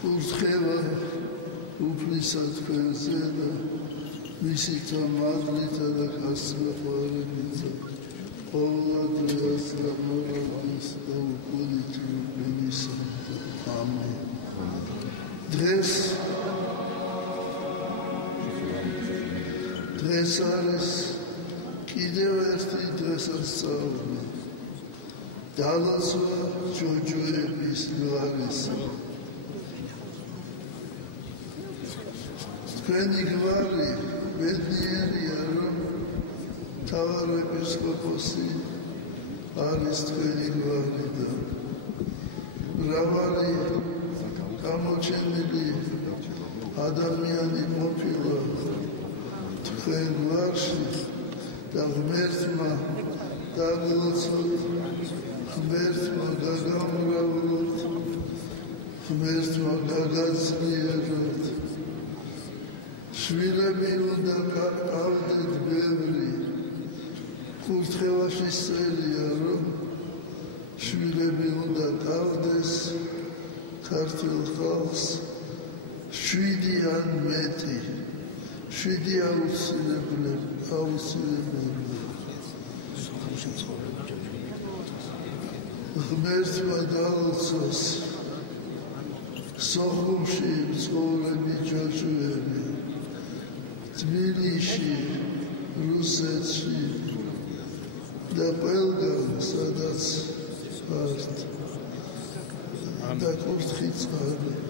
კურთხევა უფლისა თქვენზე და მისით მადლითა და გასწრაფვარებითა ყოველდღიურ სამართლის და უკულით მისა. ამენ. დღეს არის კიდევ ერთი დღესასწაული. დალოცვა ჯოჯოების გვარისა. თქვენი გვარი ბედნიერია, რომ მთავარ ეპისკოპოსი არის თქვენი გვარი და მრავალი გამოჩენილი ადამიანი ყოფილა თქვენ გვარში და ღმერთმა დაგლოცოთ, ღმერთმა გაგამრავლოთ, ღმერთმა გაგაძლიეროთ. შვილები უნდა გავდეთ ბევრი. კურთხევაში წერია, რომ შვილები უნდა გავდეს ქართულ ხალხს 7 ან მეტი. 7 აუცილებელი. ღმერთმა დალოცოს სოხუმში მცხოვრები ჯოჯოები, თბილისში, რუსეთში და ყველგან, სადაც ვართ და კურთხი წყალი.